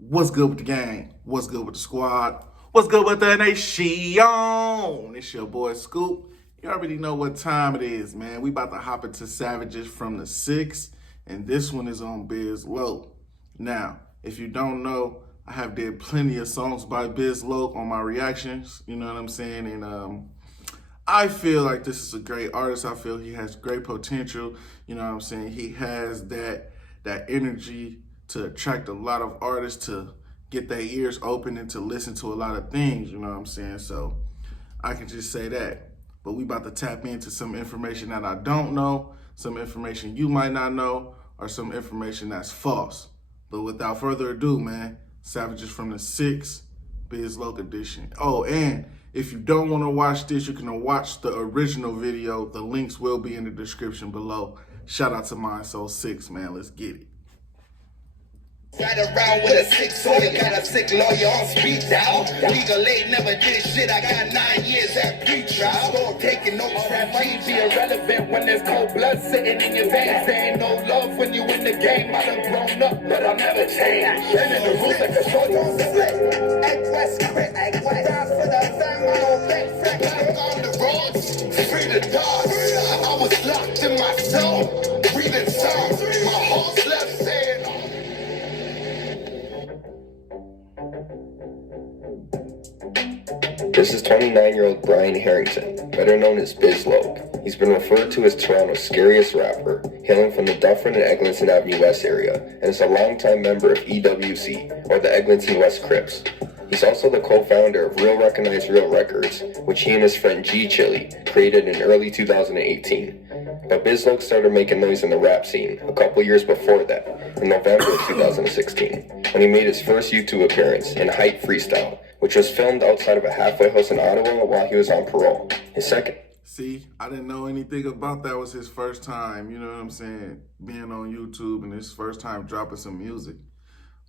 What's good with the gang? What's good with the squad? What's good with the nation? It's your boy Scoop. You already know what time it is, man. We about to hop into Savages from the 6, and this one is on Bizz Loc. Now, if you don't know, I have did plenty of songs by Bizz Loc on my reactions, you know what I'm saying? And I feel like this is a great artist. I feel he has great potential, you know what I'm saying? He has that energy to attract a lot of artists to get their ears open and to listen to a lot of things, you know what I'm saying? So I can just say that. But we about to tap into some information that I don't know, some information you might not know, or some information that's false. But without further ado, man, Savages from the 6, Bizz Loc edition. Oh, and if you don't want to watch this, you can watch the original video. The links will be in the description below. Shout out to Mind Soul 6, man. Let's get it. Ride around with a sick lawyer, got a sick lawyer on speed dial. Legal aid never did shit, I got 9 years at pre-trial. Still taking notes that might be irrelevant when there's cold blood sitting in your veins. There ain't no love when you in the game. I done grown up, but I'll never change. Learning the rules like a short on split. Egg west, quit, egg west. Dance for the fam, I don't bet fresh. I'm on the roads, free the dogs. I was locked in my soul, breathing songs. My heart's left saying, This is 29-year-old Brian Harrington, better known as Bizz Loc. He's been referred to as Toronto's scariest rapper, hailing from the Dufferin and Eglinton Avenue West area, and is a longtime member of EWC, or the Eglinton West Crips. He's also the co-founder of Real Recognize Real Records, which he and his friend G Chili created in early 2018. But Bizz Loc started making noise in the rap scene a couple years before that, in November of 2016, when he made his first YouTube appearance in Hype Freestyle, which was filmed outside of a halfway house in Ottawa while he was on parole. His second. See, I didn't know anything about that. Was his first time, you know what I'm saying, being on YouTube, and his first time dropping some music,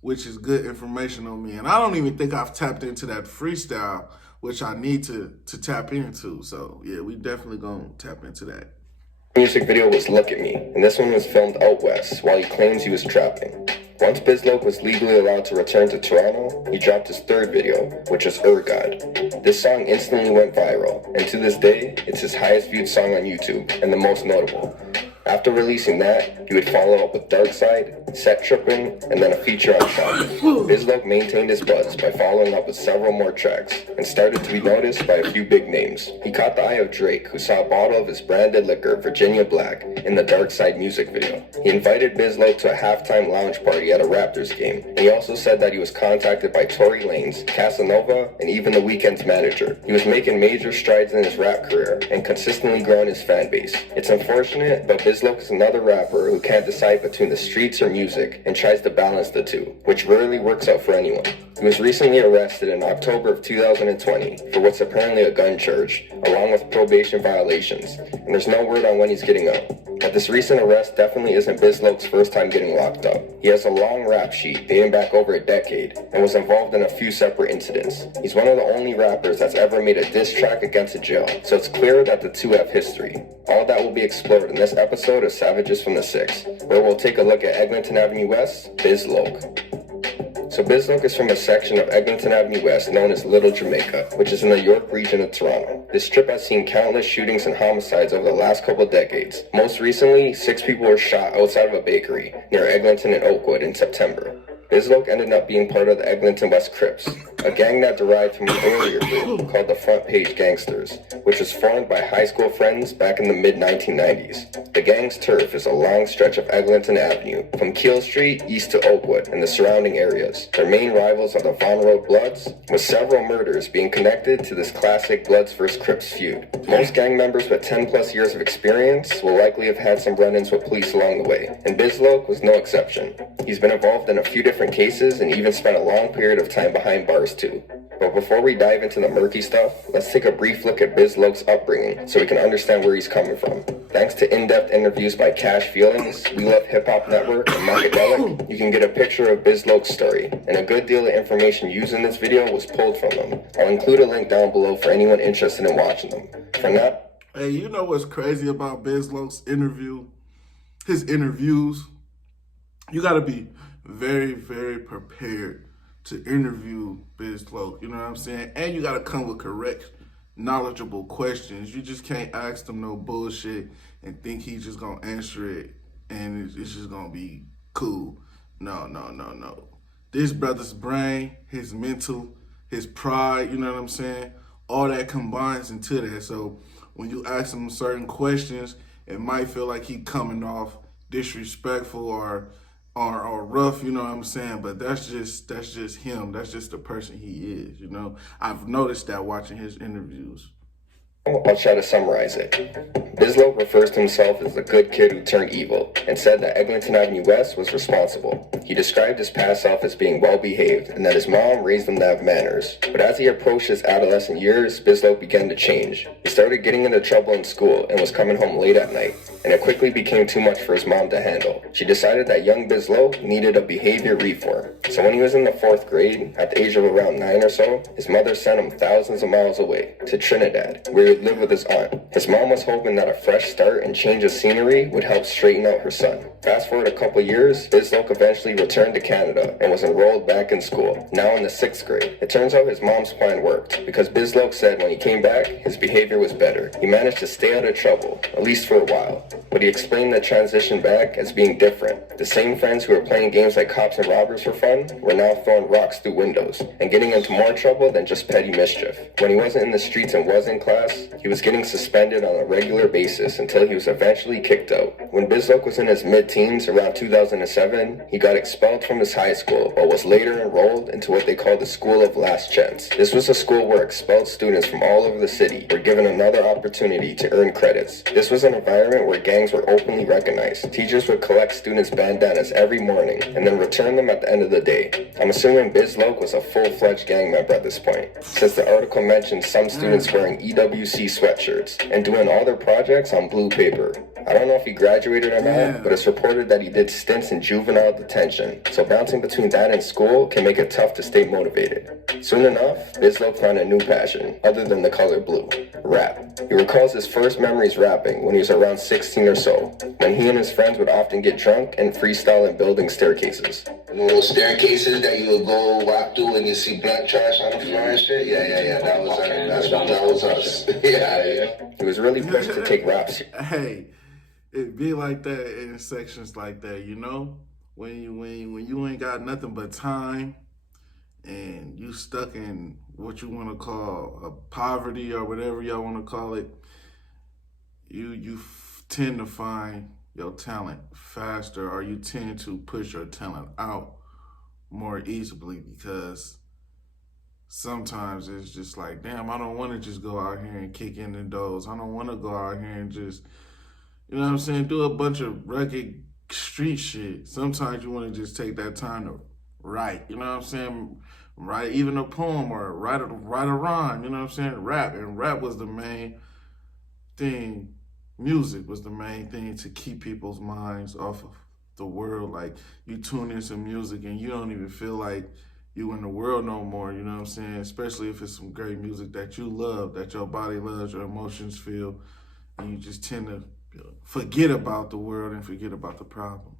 which is good information on me. And I don't even think I've tapped into that freestyle, which I need to tap into. So yeah, we definitely gonna tap into that. Music video was Look at Me, and this one was filmed out west while he claims he was trapping. Once Bizz Loc was legally allowed to return to Toronto, he dropped his third video, which was God. This song instantly went viral, and to this day, it's his highest viewed song on YouTube, and the most notable. After releasing that, he would follow up with Dark Side, Set Trippin', and then a feature on Shop. Bizz Loc maintained his buzz by following up with several more tracks, and started to be noticed by a few big names. He caught the eye of Drake, who saw a bottle of his branded liquor, Virginia Black, in the Dark Side music video. He invited Bizz Loc to a halftime lounge party at a Raptors game, and he also said that he was contacted by Tory Lanez, Casanova, and even The Weeknd's manager. He was making major strides in his rap career, and consistently growing his fan base. It's unfortunate, but Bizz Loc is another rapper who can't decide between the streets or music and tries to balance the two, which rarely works out for anyone. He was recently arrested in October of 2020 for what's apparently a gun charge, along with probation violations, and there's no word on when he's getting out. But this recent arrest definitely isn't Bizz Loc's first time getting locked up. He has a long rap sheet dating back over a decade and was involved in a few separate incidents. He's one of the only rappers that's ever made a diss track against a jail, so it's clear that the two have history. All that will be explored in this episode of Savages from the 6, where we'll take a look at Eglinton Avenue West, Bizz Loc. So Bizz Loc is from a section of Eglinton Avenue West known as Little Jamaica, which is in the York region of Toronto. This strip has seen countless shootings and homicides over the last couple decades. Most recently, 6 people were shot outside of a bakery near Eglinton and Oakwood in September. Bizz Loc ended up being part of the Eglinton West Crips, a gang that derived from an earlier group called the Front Page Gangsters, which was formed by high school friends back in the mid-1990s. The gang's turf is a long stretch of Eglinton Avenue, from Keele Street east to Oakwood and the surrounding areas. Their main rivals are the Vaughan Road Bloods, with several murders being connected to this classic Bloods vs Crips feud. Most gang members with 10 plus years of experience will likely have had some run-ins with police along the way, and Bizz Loc was no exception. He's been involved in a few different cases and even spent a long period of time behind bars too. But before we dive into the murky stuff, let's take a brief look at Bizz Loc's upbringing so we can understand where he's coming from. Thanks to in-depth interviews by Cash Feelings, We Love Hip Hop Network, and Markadelic, you can get a picture of Bizz Loc's story, and a good deal of information used in this video was pulled from them. I'll include a link down below for anyone interested in watching them. For now, hey, you know what's crazy about Bizz Loc's his interviews? You gotta be very, very prepared to interview Bizz Loc, you know what I'm saying? And you gotta come with correct, knowledgeable questions. You just can't ask them no bullshit and think he's just gonna answer it and it's just gonna be cool. No. This brother's brain, his mental, his pride, you know what I'm saying? All that combines into that. So when you ask him certain questions, it might feel like he coming off disrespectful or rough, you know what I'm saying? But that's just him. That's just the person he is, you know? I've noticed that watching his interviews. I'll try to summarize it. Bizz Loc refers to himself as the good kid who turned evil and said that Eglinton Avenue West was responsible. He described his past self as being well behaved and that his mom raised him to have manners. But as he approached his adolescent years, Bizz Loc began to change. He started getting into trouble in school and was coming home late at night, and it quickly became too much for his mom to handle. She decided that young Bizz Loc needed a behavior reform. So when he was in the 4th grade, at the age of around 9 or so, his mother sent him thousands of miles away to Trinidad, where he would live with his aunt. His mom was hoping that a fresh start and change of scenery would help straighten out her son. Fast forward a couple years, Bizz Loc eventually returned to Canada and was enrolled back in school, now in the 6th grade. It turns out his mom's plan worked, because Bizz Loc said when he came back, his behavior was better. He managed to stay out of trouble, at least for a while. But he explained the transition back as being different. The same friends who were playing games like cops and robbers for fun were now throwing rocks through windows and getting into more trouble than just petty mischief. When he wasn't in the streets and was in class, he was getting suspended on a regular basis until he was eventually kicked out. When Bizz Loc was in his mid-teens, around 2007, he got expelled from his high school, but was later enrolled into what they called the School of Last Chance. This was a school where expelled students from all over the city were given another opportunity to earn credits. This was an environment where gangs were openly recognized. Teachers would collect students' bandanas every morning and then return them at the end of the day. I'm assuming Bizz Loc was a full-fledged gang member at this point, since the article mentioned some students wearing EWC sweatshirts and doing all their projects on blue paper. I don't know if he graduated or not, but it's reported that he did stints in juvenile detention, so bouncing between that and school can make it tough to stay motivated. Soon enough, Bizz Loc found a new passion, other than the color blue: rap. He recalls his first memories rapping when he was around 16 or so, when he and his friends would often get drunk and freestyle in building staircases. You know those staircases that you would go walk through and you see black trash on the floor and shit? Yeah, that was us. Yeah. He was really pushed to take raps. Hey, it be like that in sections like that, you know? When you ain't got nothing but time and you stuck in what you want to call a poverty or whatever y'all want to call it, you tend to find your talent faster, or you tend to push your talent out more easily, because sometimes it's just like, damn, I don't want to just go out here and kick in the doors. I don't want to go out here and just, you know what I'm saying, do a bunch of rugged street shit. Sometimes you want to just take that time to write, you know what I'm saying? Write even a poem or write a rhyme, you know what I'm saying? Rap. And rap was the main thing. Music was the main thing to keep people's minds off of the world. Like, you tune in some music and you don't even feel like you in the world no more, you know what I'm saying? Especially if it's some great music that you love, that your body loves, your emotions feel, and you just tend to forget about the world and forget about the problems.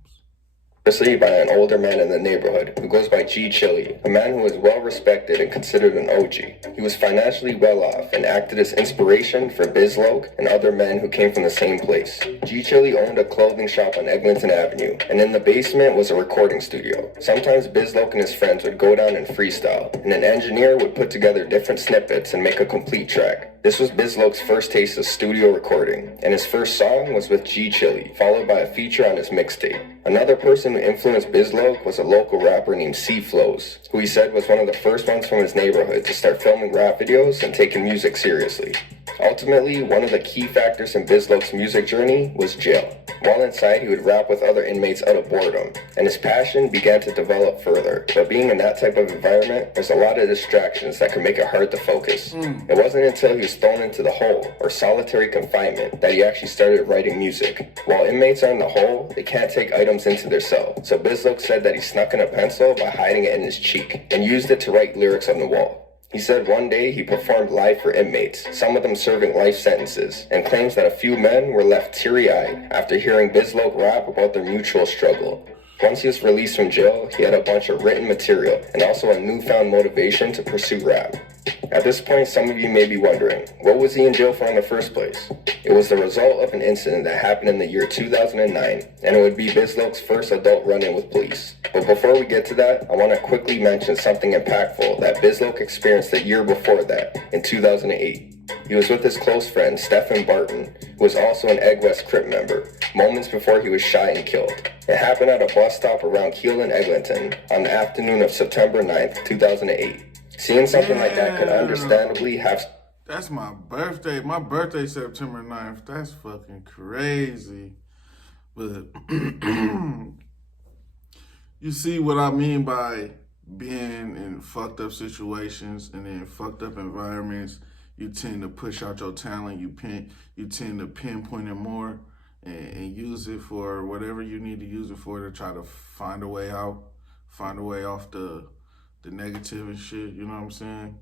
Especially by an older man in the neighborhood who goes by G Chili, a man who was well respected and considered an OG. He was financially well off and acted as inspiration for Bizz Loc and other men who came from the same place. G Chili owned a clothing shop on Eglinton Avenue, and in the basement was a recording studio. Sometimes Bizz Loc and his friends would go down and freestyle, and an engineer would put together different snippets and make a complete track. This was Bizz Loc's first taste of studio recording, and his first song was with G Chili, followed by a feature on his mixtape. Another person who influenced Bizz Loc was a local rapper named C Flows, who he said was one of the first ones from his neighborhood to start filming rap videos and taking music seriously. Ultimately, one of the key factors in Bizz Loc's music journey was jail. While inside, he would rap with other inmates out of boredom, and his passion began to develop further. But being in that type of environment, there's a lot of distractions that can make it hard to focus. It wasn't until he was thrown into the hole, or solitary confinement, that he actually started writing music. While inmates are in the hole, they can't take items into their cell, so Bizz Loc said that he snuck in a pencil by hiding it in his cheek, and used it to write lyrics on the wall. He said one day he performed live for inmates, some of them serving life sentences, and claims that a few men were left teary-eyed after hearing Bizz Loc rap about their mutual struggle. Once he was released from jail, he had a bunch of written material and also a newfound motivation to pursue rap. At this point, some of you may be wondering, what was he in jail for in the first place? It was the result of an incident that happened in the year 2009, and it would be Bizz Loc's first adult run-in with police. But before we get to that, I want to quickly mention something impactful that Bizz Loc experienced the year before that, in 2008. He was with his close friend, Stephen Barton, who was also an Egg West Crip member, moments before he was shot and killed. It happened at a bus stop around Keele and Eglinton on the afternoon of September 9th, 2008. Seeing something like that could understandably have... That's my birthday. My birthday, September 9th. That's fucking crazy. But you see what I mean by being in fucked up situations and in fucked up environments. You tend to push out your talent. You tend to pinpoint it more and use it for whatever you need to use it for to try to find a way out, find a way off the negative and shit. You know what I'm saying?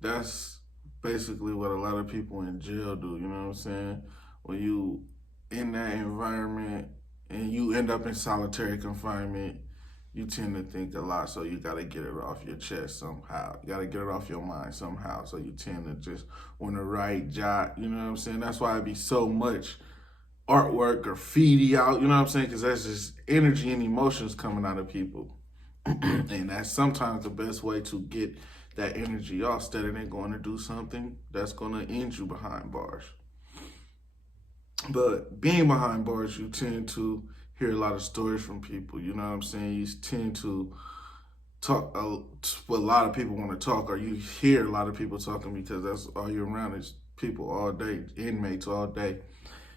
That's basically what a lot of people in jail do. You know what I'm saying? When you in that environment and you end up in solitary confinement, you tend to think a lot, so you gotta get it off your chest somehow. You gotta get it off your mind somehow, so you tend to just want to write, jot, you know what I'm saying? That's why it be so much artwork, graffiti out, you know what I'm saying? Because that's just energy and emotions coming out of people. And that's sometimes the best way to get that energy off, instead of then going to do something that's gonna end you behind bars. But being behind bars, you tend to hear a lot of stories from people, you know what I'm saying? You tend to talk what a lot of people want to talk, or you hear a lot of people talking, because that's all you're around is people all day, inmates all day.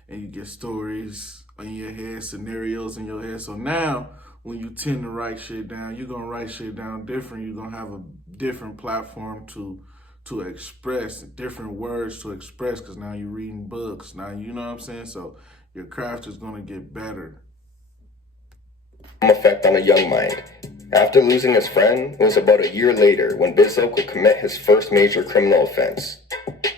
And you get stories in your head, scenarios in your head. So now, when you tend to write shit down, you're going to write shit down different. You're going to have a different platform to express, different words to express, because now you're reading books. Now, you know what I'm saying? So your craft is going to get better. Effect on a young mind. After losing his friend, it was about a year later when Bizz Loc would commit his first major criminal offense.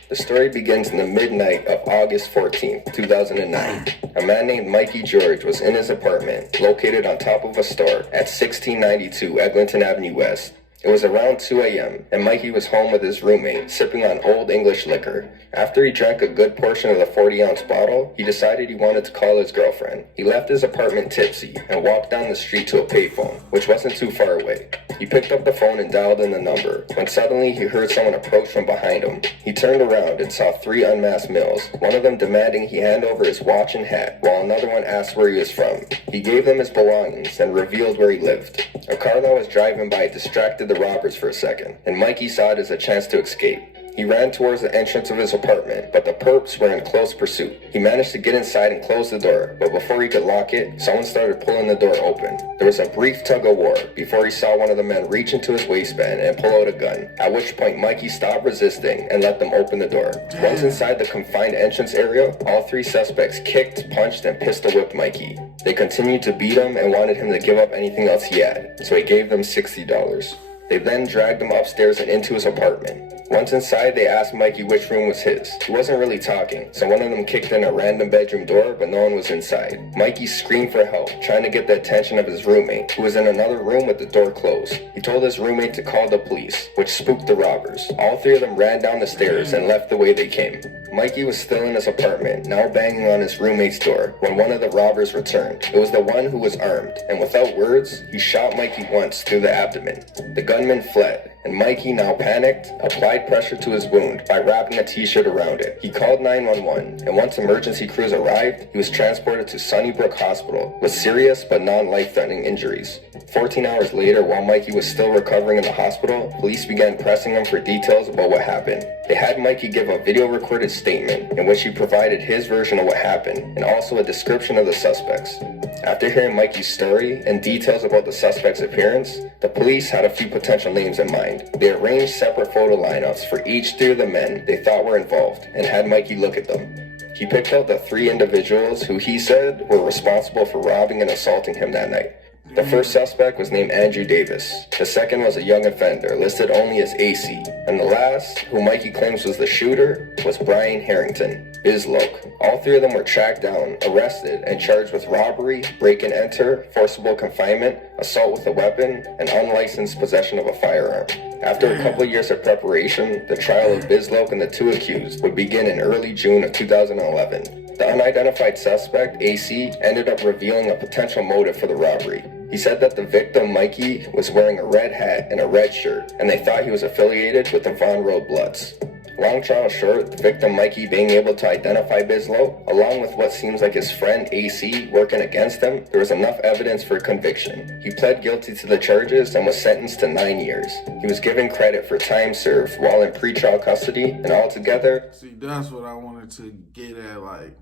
The story begins in the midnight of August 14th, 2009. A man named Mikey George was in his apartment, located on top of a store at 1692 Eglinton Avenue West. It was around 2 a.m., and Mikey was home with his roommate, sipping on Old English liquor. After he drank a good portion of the 40-ounce bottle, he decided he wanted to call his girlfriend. He left his apartment tipsy and walked down the street to a payphone, which wasn't too far away. He picked up the phone and dialed in the number, when suddenly he heard someone approach from behind him. He turned around and saw 3 unmasked males, one of them demanding he hand over his watch and hat, while another one asked where he was from. He gave them his belongings and revealed where he lived. A car that was driving by distracted the robbers for a second, and Mikey saw it as a chance to escape. He ran towards the entrance of his apartment, but the perps were in close pursuit. He managed to get inside and close the door, but before he could lock it, someone started pulling the door open. There was a brief tug-of-war before he saw one of the men reach into his waistband and pull out a gun, at which point Mikey stopped resisting and let them open the door. Once inside the confined entrance area, all 3 suspects kicked, punched, and pistol-whipped Mikey. They continued to beat him and wanted him to give up anything else he had, so he gave them $60. They then dragged him upstairs and into his apartment. Once inside, they asked Mikey which room was his. He wasn't really talking, so one of them kicked in a random bedroom door, but no one was inside. Mikey screamed for help, trying to get the attention of his roommate, who was in another room with the door closed. He told his roommate to call the police, which spooked the robbers. All 3 of them ran down the stairs and left the way they came. Mikey was still in his apartment, now banging on his roommate's door, when one of the robbers returned. It was the one who was armed, and without words, he shot Mikey once through the abdomen. The gunman fled, and Mikey, now panicked, applied pressure to his wound by wrapping a t-shirt around it. He called 911, and once emergency crews arrived, he was transported to Sunnybrook Hospital with serious but non-life-threatening injuries. 14 hours later, while Mikey was still recovering in the hospital, police began pressing him for details about what happened. They had Mikey give a video-recorded statement in which he provided his version of what happened, and also a description of the suspects. After hearing Mikey's story and details about the suspect's appearance, the police had a few potential names in mind. They arranged separate photo lineups for each 3 of the men they thought were involved and had Mikey look at them. He picked out the 3 individuals who he said were responsible for robbing and assaulting him that night. The first suspect was named Andrew Davis. The second was a young offender, listed only as AC. And the last, who Mikey claims was the shooter, was Brian Harrington, Bizz Loc. All three of them were tracked down, arrested, and charged with robbery, break-and-enter, forcible confinement, assault with a weapon, and unlicensed possession of a firearm. After a couple years of preparation, the trial of Bizz Loc and the two accused would begin in early June of 2011. The unidentified suspect, AC, ended up revealing a potential motive for the robbery. He said that the victim, Mikey, was wearing a red hat and a red shirt, and they thought he was affiliated with the Von Road Bloods. Long trial short, the victim Mikey being able to identify Bizz Loc, along with what seems like his friend AC working against him, there was enough evidence for conviction. He pled guilty to the charges and was sentenced to 9 years. He was given credit for time served while in pretrial custody, and altogether... See, that's what I wanted to get at, like,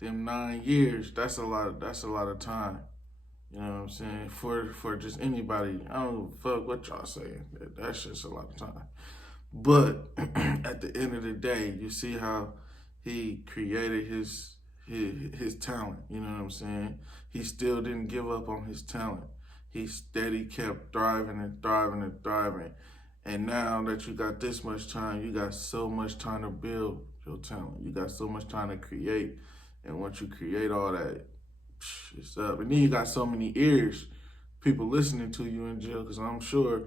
them 9 years, that's a lot of time. You know what I'm saying? For just anybody, I don't fuck what y'all saying. That's just a lot of time. But at the end of the day, you see how he created his talent. You know what I'm saying? He still didn't give up on his talent. He steady kept thriving and thriving and thriving. And now that you got this much time, you got so much time to build your talent. You got so much time to create. And once you create all that, it's up. And then you got so many ears, people listening to you in jail, because I'm sure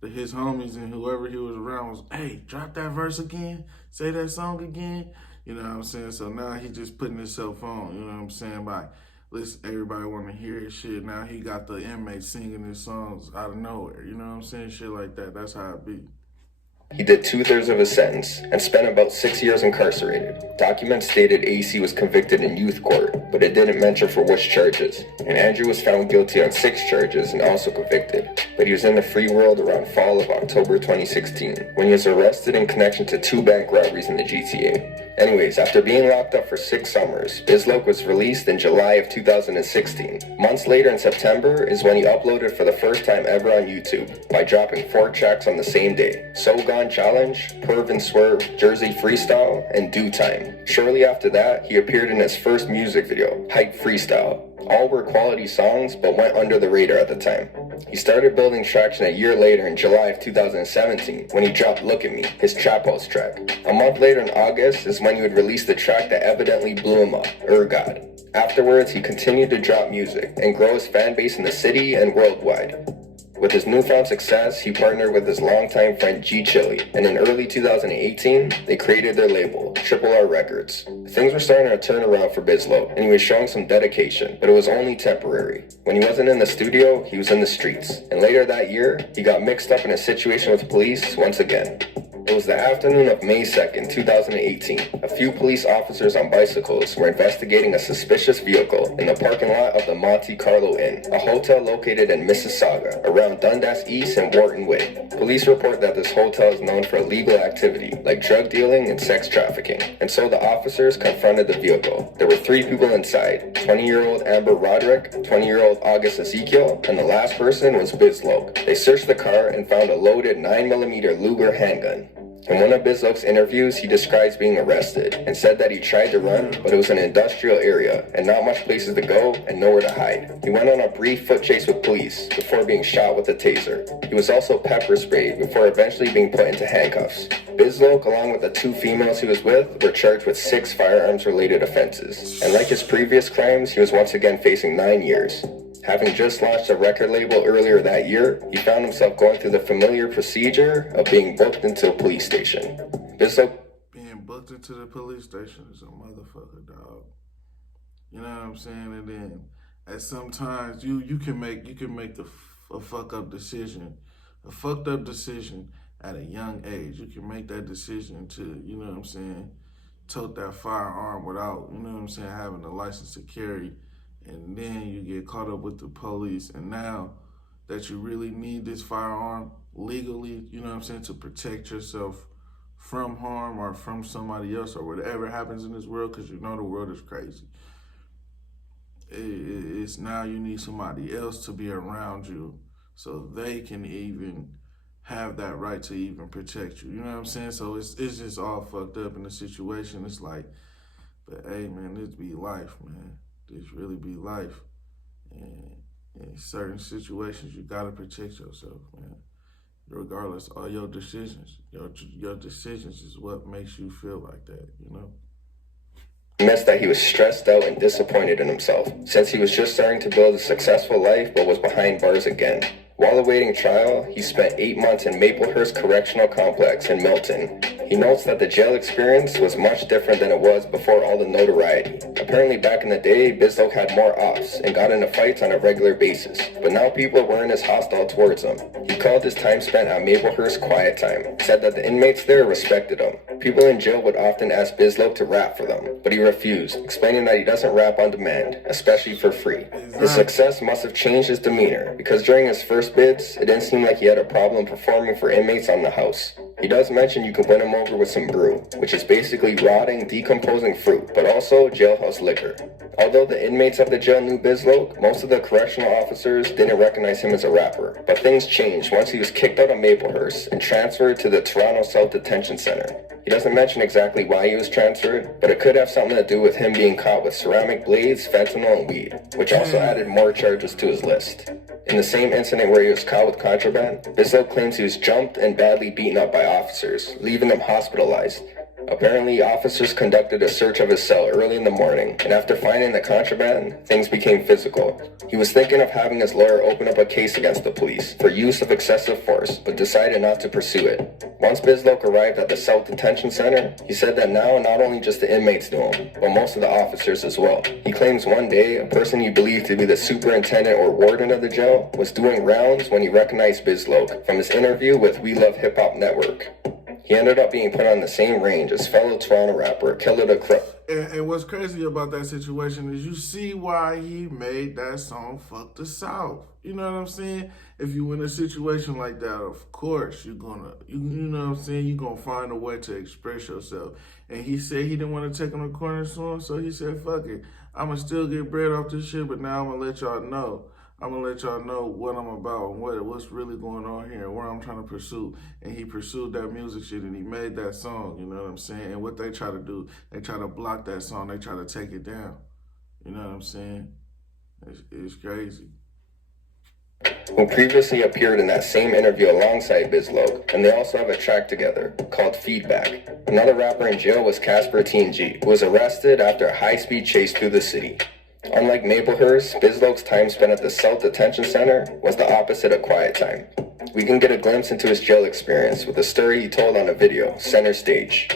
that his homies and whoever he was around was, hey, drop that verse again, say that song again. You know what I'm saying? So now he just putting himself on, you know what I'm saying? By, listen, everybody want to hear his shit. Now he got the inmates singing his songs out of nowhere. You know what I'm saying? Shit like that. That's how it be. He did 2/3 of his sentence and spent about 6 years incarcerated. Documents stated AC was convicted in youth court, but it didn't mention for which charges. And Andrew was found guilty on 6 charges and also convicted, but he was in the free world around fall of October 2016 when he was arrested in connection to 2 bank robberies in the GTA. Anyways, after being locked up for 6 summers, Bizz Loc was released in July of 2016. Months later in September is when he uploaded for the first time ever on YouTube by dropping 4 tracks on the same day: So Gone Challenge, Perv and Swerve, Jersey Freestyle, and Due Time. Shortly after that, he appeared in his first music video, Hype Freestyle. All were quality songs, but went under the radar at the time. He started building traction a year later in July of 2017 when he dropped Look at Me, his trap house track. A month later in August is when he would release the track that evidently blew him up, God. Afterwards, he continued to drop music and grow his fan base in the city and worldwide. With his newfound success, he partnered with his longtime friend G Chili, and in early 2018, they created their label, Triple R Records. Things were starting to turn around for Bizz Loc, and he was showing some dedication, but it was only temporary. When he wasn't in the studio, he was in the streets, and later that year, he got mixed up in a situation with police once again. It was the afternoon of May 2nd, 2018. A few police officers on bicycles were investigating a suspicious vehicle in the parking lot of the Monte Carlo Inn, a hotel located in Mississauga, around Dundas East and Wharton Way. Police report that this hotel is known for illegal activity, like drug dealing and sex trafficking, and so the officers confronted the vehicle. There were 3 people inside: 20-year-old Amber Roderick, 20-year-old August Ezekiel, and the last person was Bizz Loc. They searched the car and found a loaded 9mm Luger handgun. In one of Bizz Loc's interviews, he describes being arrested and said that he tried to run, but it was an industrial area and not much places to go and nowhere to hide. He went on a brief foot chase with police before being shot with a taser. He was also pepper sprayed before eventually being put into handcuffs. Bizz Loc, along with the 2 females he was with, were charged with 6 firearms-related offenses. And like his previous crimes, he was once again facing 9 years. Having just launched a record label earlier that year, he found himself going through the familiar procedure of being booked into a police station. Bizz Loc Being booked into the police station is a motherfucker, dog. You know what I'm saying? And then at sometimes you can make a fucked up decision at a young age. You can make that decision to, you know what I'm saying, tote that firearm without, you know what I'm saying, having a license to carry. And then you get caught up with the police, and now that you really need this firearm legally, you know what I'm saying, to protect yourself from harm or from somebody else or whatever happens in this world, because you know the world is crazy. It's now you need somebody else to be around you so they can even have that right to even protect you. You know what I'm saying? So it's just all fucked up in the situation. It's like, but hey, man, this be life, man. This really be life. And, In certain situations, you gotta protect yourself, man. Regardless, all your decisions, your decisions is what makes you feel like that, you know? He admits that he was stressed out and disappointed in himself, since he was just starting to build a successful life but was behind bars again. While awaiting trial, he spent 8 months in Maplehurst Correctional Complex in Milton. He notes that the jail experience was much different than it was before all the notoriety. Apparently back in the day, Bizz Loc had more ops and got into fights on a regular basis, but now people weren't as hostile towards him. He called his time spent at Maplehurst quiet time, said that the inmates there respected him. People in jail would often ask Bizz Loc to rap for them, but he refused, explaining that he doesn't rap on demand, especially for free. His success must have changed his demeanor, because during his first bids, it didn't seem like he had a problem performing for inmates on the house. He does mention you can win him over with some brew, which is basically rotting, decomposing fruit, but also jailhouse liquor. Although the inmates of the jail knew Bizz Loc, most of the correctional officers didn't recognize him as a rapper. But things changed once he was kicked out of Maplehurst and transferred to the Toronto South Detention Center. He doesn't mention exactly why he was transferred, but it could have something to do with him being caught with ceramic blades, fentanyl, and weed, which also added more charges to his list. In the same incident where he was caught with contraband, Bizz Loc claims he was jumped and badly beaten up by officers, leaving him hospitalized. Apparently, officers conducted a search of his cell early in the morning, and after finding the contraband, things became physical. He was thinking of having his lawyer open up a case against the police for use of excessive force, but decided not to pursue it. Once Bizz Loc arrived at the South Detention Center, he said that now not only just the inmates knew him, but most of the officers as well. He claims one day, a person he believed to be the superintendent or warden of the jail was doing rounds when he recognized Bizz Loc from his interview with We Love Hip Hop Network. He ended up being put on the same range as fellow Toronto rapper Killer the Crook. And what's crazy about that situation is you see why he made that song "Fuck the South." You know what I'm saying? If you in a situation like that, of course you're gonna, you know what I'm saying, you're gonna find a way to express yourself. And he said he didn't want to take on a corner song, so he said, "Fuck it, I'ma still get bread off this shit, but now I'm gonna let y'all know. I'm gonna let y'all know what I'm about and what's really going on here and where I'm trying to pursue." And he pursued that music shit and he made that song, you know what I'm saying? And what they try to do, they try to block that song, they try to take it down. You know what I'm saying? It's crazy. Who previously appeared in that same interview alongside Bizz Loc, and they also have a track together called Feedback. Another rapper in jail was Casper TNG, who was arrested after a high-speed chase through the city. Unlike Maplehurst, Bizz Loc's time spent at the South Detention Center was the opposite of quiet time. We can get a glimpse into his jail experience with a story he told on a video, Center Stage.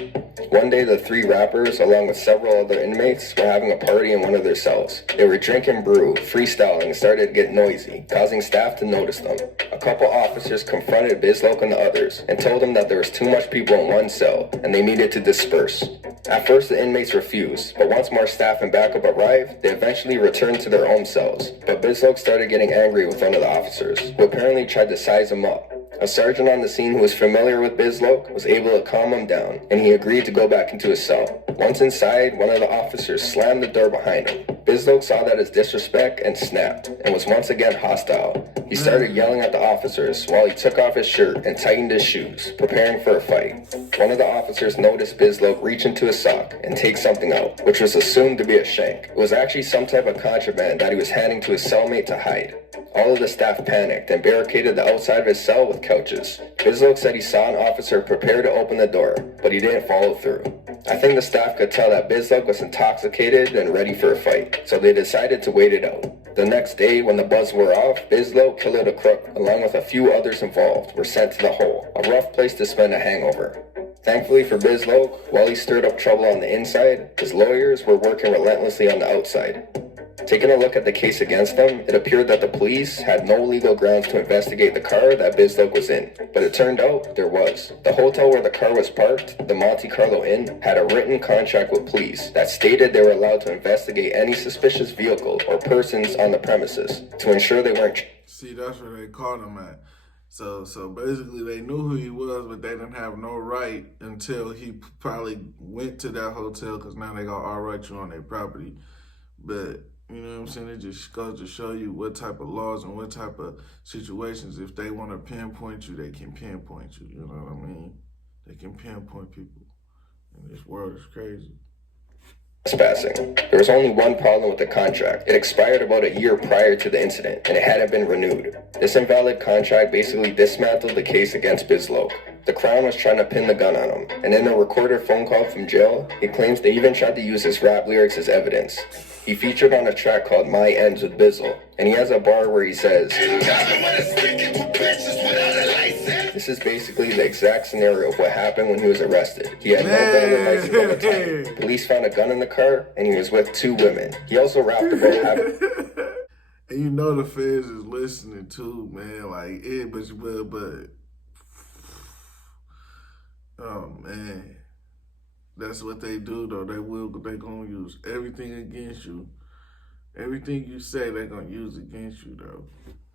One day, the three rappers, along with several other inmates, were having a party in one of their cells. They were drinking brew, freestyling, and started to get noisy, causing staff to notice them. A couple officers confronted Bizz Loc and the others and told them that there was too much people in one cell and they needed to disperse. At first, the inmates refused, but once more staff and backup arrived, they eventually returned to their own cells. But Bizz Loc started getting angry with one of the officers, who apparently tried to size him up. A sergeant on the scene who was familiar with Bizz Loc was able to calm him down, and he agreed to go back into his cell. Once inside, one of the officers slammed the door behind him. Bizz Loc saw that as disrespect and snapped, and was once again hostile. He started yelling at the officers while he took off his shirt and tightened his shoes, preparing for a fight. One of the officers noticed Bizz Loc reach into his sock and take something out, which was assumed to be a shank. It was actually some type of contraband that he was handing to his cellmate to hide. All of the staff panicked and barricaded the outside of his cell with couches. Bizz Loc said he saw an officer prepare to open the door, but he didn't follow through. I think the staff could tell that Bizz Loc was intoxicated and ready for a fight, so they decided to wait it out. The next day, when the buzz wore off, Bizz Loc, Killer the Crook, along with a few others involved, were sent to the hole, a rough place to spend a hangover. Thankfully for Bizz Loc, while he stirred up trouble on the inside, his lawyers were working relentlessly on the outside. Taking a look at the case against him, it appeared that the police had no legal grounds to investigate the car that Bizz Loc was in, but it turned out there was. The hotel where the car was parked, the Monte Carlo Inn, had a written contract with police that stated they were allowed to investigate any suspicious vehicle or persons on the premises to ensure they weren't. See, that's where they caught him at. So basically they knew who he was, but they didn't have no right until he probably went to that hotel, because now they got all right you on their property. But you know what I'm saying? It just goes to show you what type of laws and what type of situations, if they want to pinpoint you, they can pinpoint you. You know what I mean? They can pinpoint people. And this world is crazy. trespassing. There was only one problem with the contract. It expired about a year prior to the incident, and it hadn't been renewed. This invalid contract basically dismantled the case against Bizz Loc. The Crown was trying to pin the gun on him, and in a recorded phone call from jail, he claims they even tried to use his rap lyrics as evidence. He featured on a track called My Ends with Bizz Loc, and he has a bar where he says, this is basically the exact scenario of what happened when he was arrested. He had no driver's license at the time. Police found a gun in the car, and he was with 2 women. He also rapped about having... And you know the feds is listening too, man. Like, but oh man, that's what they do though. They gonna use everything against you. Everything you say, they're gonna use against you though.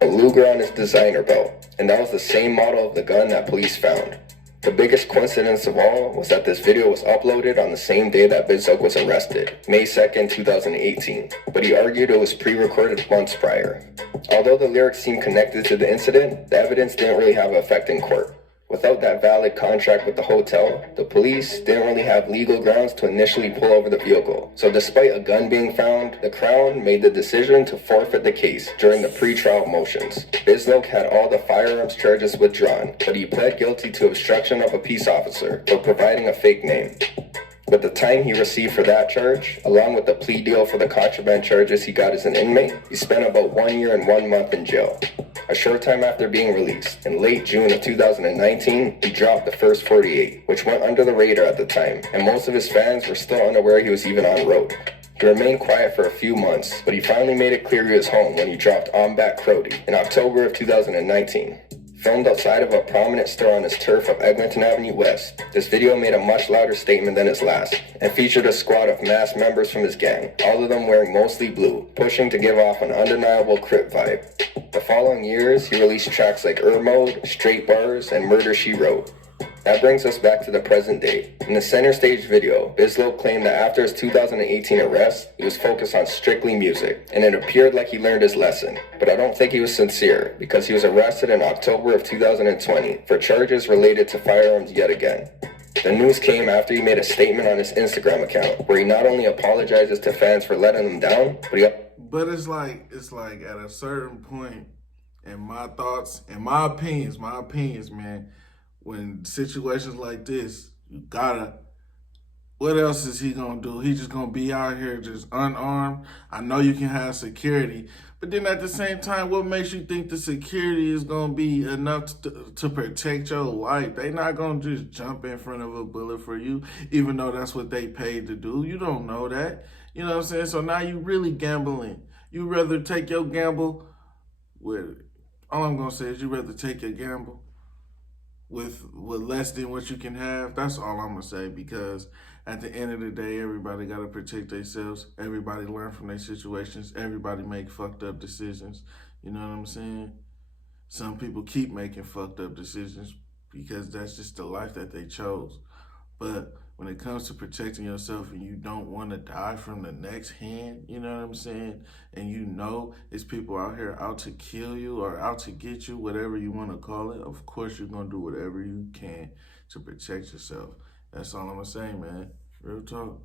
A Luger on his designer belt, and that was the same model of the gun that police found. The biggest coincidence of all was that this video was uploaded on the same day that Bizz Loc was arrested, May 2nd, 2018, but he argued it was pre-recorded months prior. Although the lyrics seemed connected to the incident, the evidence didn't really have effect in court. Without that valid contract with the hotel, the police didn't really have legal grounds to initially pull over the vehicle. So despite a gun being found, the Crown made the decision to forfeit the case during the pre-trial motions. Bizz Loc had all the firearms charges withdrawn, but he pled guilty to obstruction of a peace officer for providing a fake name. With the time he received for that charge, along with the plea deal for the contraband charges he got as an inmate, he spent about 1 year and 1 month in jail. A short time after being released, in late June of 2019, he dropped the first 48, which went under the radar at the time, and most of his fans were still unaware he was even on road. He remained quiet for a few months, but he finally made it clear he was home when he dropped On Back Crody in October of 2019. Filmed outside of a prominent store on his turf of Eglinton Avenue West, this video made a much louder statement than his last, and featured a squad of masked members from his gang, all of them wearing mostly blue, pushing to give off an undeniable Crip vibe. The following years, he released tracks like Mode, Straight Bars, and Murder, She Wrote. That brings us back to the present day. In the center stage video, Bizz Loc claimed that after his 2018 arrest, he was focused on strictly music, and it appeared like he learned his lesson. But I don't think he was sincere, because he was arrested in October of 2020 for charges related to firearms yet again. The news came after he made a statement on his Instagram account, where he not only apologizes to fans for letting them down, but he... But it's like at a certain point, in my thoughts, in my opinions, man, when situations like this, you gotta, what else is he gonna do? He just gonna be out here just unarmed? I know you can have security, but then at the same time, what makes you think the security is gonna be enough to protect your life? They not gonna just jump in front of a bullet for you, even though that's what they paid to do. You don't know that. You know what I'm saying? So now you really gambling. You rather take your gamble with, all I'm gonna say is you rather take your gamble with less than what you can have. That's all I'm gonna say, because at the end of the day, everybody gotta protect themselves. Everybody learn from their situations. Everybody make fucked up decisions. You know what I'm saying? Some people keep making fucked up decisions because that's just the life that they chose. But when it comes to protecting yourself and you don't want to die from the next hand, you know what I'm saying? And you know it's people out here out to kill you or out to get you, whatever you want to call it. Of course, you're going to do whatever you can to protect yourself. That's all I'm going to say, man. Real talk.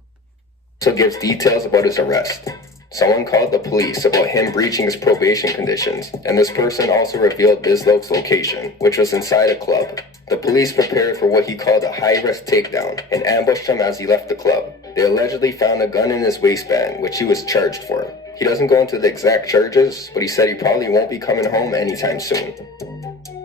Also gives details about his arrest. Someone called the police about him breaching his probation conditions, and this person also revealed Bizz Loc's location, which was inside a club. The police prepared for what he called a high-risk takedown and ambushed him as he left the club. They allegedly found a gun in his waistband, which he was charged for. He doesn't go into the exact charges, but he said he probably won't be coming home anytime soon.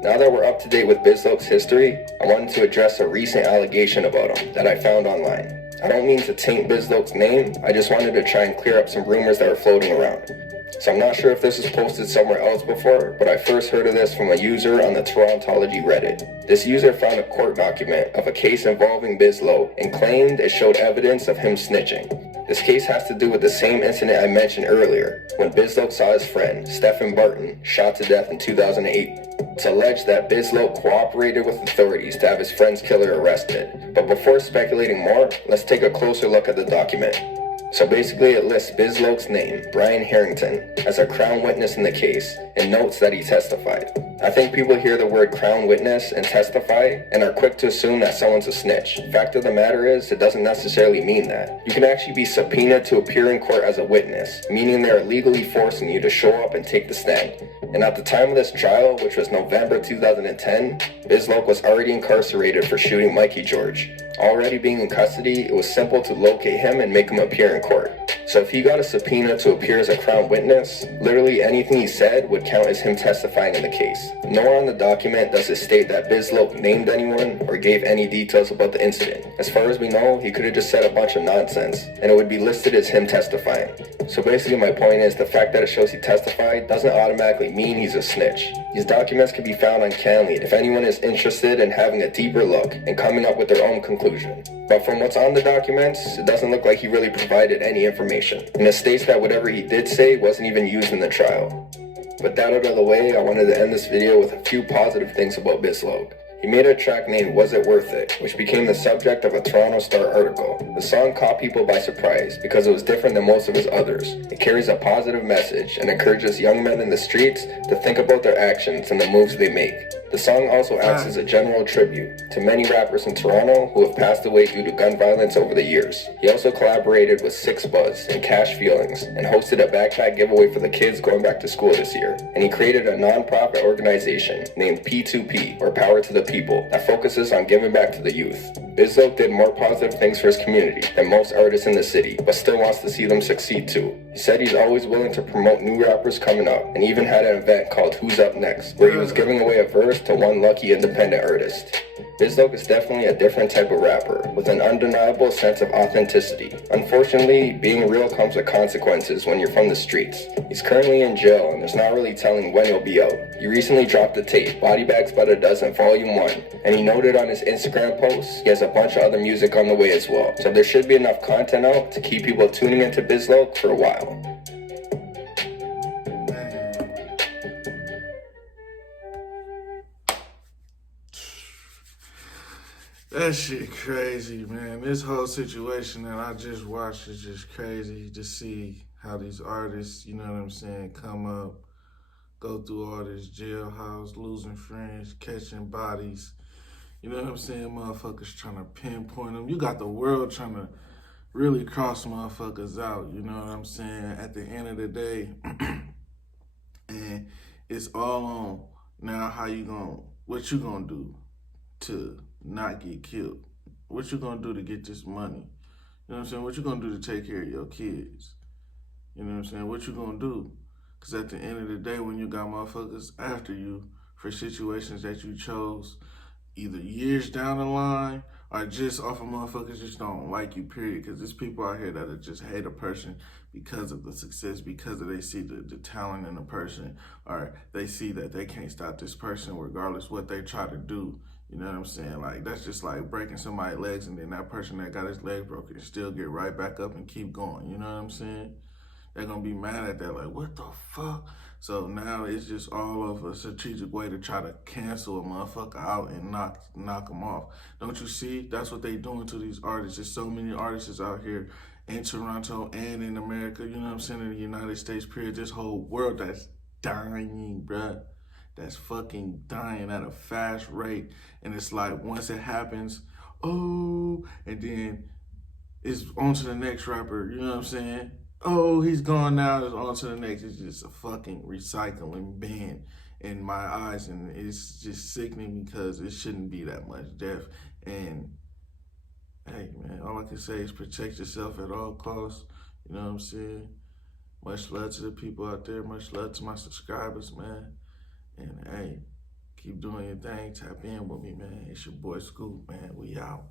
Now that we're up to date with Bizz Loc's history, I wanted to address a recent allegation about him that I found online. I don't mean to taint Bizz Loc's name, I just wanted to try and clear up some rumors that were floating around. So I'm not sure if this was posted somewhere else before, but I first heard of this from a user on the Torontology Reddit. This user found a court document of a case involving Bizz Loc and claimed it showed evidence of him snitching. This case has to do with the same incident I mentioned earlier, when Bizz Loc saw his friend, Stephen Barton, shot to death in 2008. It's alleged that Bizz Loc cooperated with authorities to have his friend's killer arrested. But before speculating more, let's take a closer look at the document. So basically it lists Bizz Loc's name, Brian Harrington, as a crown witness in the case and notes that he testified. I think people hear the word crown witness and testify and are quick to assume that someone's a snitch. Fact of the matter is, it doesn't necessarily mean that. You can actually be subpoenaed to appear in court as a witness, meaning they're legally forcing you to show up and take the stand. And at the time of this trial, which was November 2010, Bizz Loc was already incarcerated for shooting Mikey George. Already being in custody, it was simple to locate him and make him appear in court. So if he got a subpoena to appear as a crown witness, literally anything he said would count as him testifying in the case. Nowhere on the document does it state that Bizz Loc named anyone or gave any details about the incident. As far as we know, he could have just said a bunch of nonsense, and it would be listed as him testifying. So basically my point is, the fact that it shows he testified doesn't automatically mean he's a snitch. These documents can be found on CanLead if anyone is interested in having a deeper look and coming up with their own conclusion. But from what's on the documents, it doesn't look like he really provided any information. And it states that whatever he did say wasn't even used in the trial. With that out of the way, I wanted to end this video with a few positive things about Bizz Loc. He made a track named Was It Worth It, which became the subject of a Toronto Star article. The song caught people by surprise because it was different than most of his others. It carries a positive message and encourages young men in the streets to think about their actions and the moves they make. The song also acts as a general tribute to many rappers in Toronto who have passed away due to gun violence over the years. He also collaborated with Six Buzz and Cash Feelings and hosted a backpack giveaway for the kids going back to school this year. And he created a non-profit organization named P2P, or Power to the People, that focuses on giving back to the youth. Bizz Loc did more positive things for his community than most artists in the city, but still wants to see them succeed too. He said he's always willing to promote new rappers coming up, and even had an event called Who's Up Next, where he was giving away a verse to one lucky independent artist. Bizz Loc is definitely a different type of rapper, with an undeniable sense of authenticity. Unfortunately, being real comes with consequences when you're from the streets. He's currently in jail, and there's not really telling when he'll be out. He recently dropped the tape, Body Bags by the Dozen Volume 1, and he noted on his Instagram post he has a bunch of other music on the way as well. So there should be enough content out to keep people tuning into Bizz Loc for a while. That shit crazy, man. This whole situation that I just watched is just crazy to see how these artists, you know what I'm saying, come up, go through all this jailhouse, losing friends, catching bodies. You know what I'm saying? Motherfuckers trying to pinpoint them. You got the world trying to really cross motherfuckers out, you know what I'm saying, at the end of the day. And it's all on now what you gonna do to not get killed? What you gonna do to get this money? You know what I'm saying? What you gonna do to take care of your kids? You know what I'm saying? What you gonna do? Because at the end of the day, when you got motherfuckers after you for situations that you chose either years down the line or just off of motherfuckers just don't like you, period. Because there's people out here that just hate a person because of the success, because they see the talent in the person, or they see that they can't stop this person regardless what they try to do. You know what I'm saying? Like, that's just like breaking somebody's legs, and then that person that got his leg broken still get right back up and keep going. You know what I'm saying? They're going to be mad at that, like, what the fuck? So now it's just all of a strategic way to try to cancel a motherfucker out and knock them off. Don't you see? That's what they doing to these artists. There's so many artists out here in Toronto and in America, you know what I'm saying, in the United States, period. This whole world that's dying, bruh. That's fucking dying at a fast rate. And it's like, once it happens, oh, and then it's on to the next rapper, you know what I'm saying? Oh, he's gone now, it's on to the next. It's just a fucking recycling bin in my eyes, and it's just sickening because it shouldn't be that much death. And hey, man, all I can say is protect yourself at all costs, you know what I'm saying? Much love to the people out there, much love to my subscribers, man. And hey, keep doing your thing. Tap in with me, man. It's your boy Scoop, man. We out.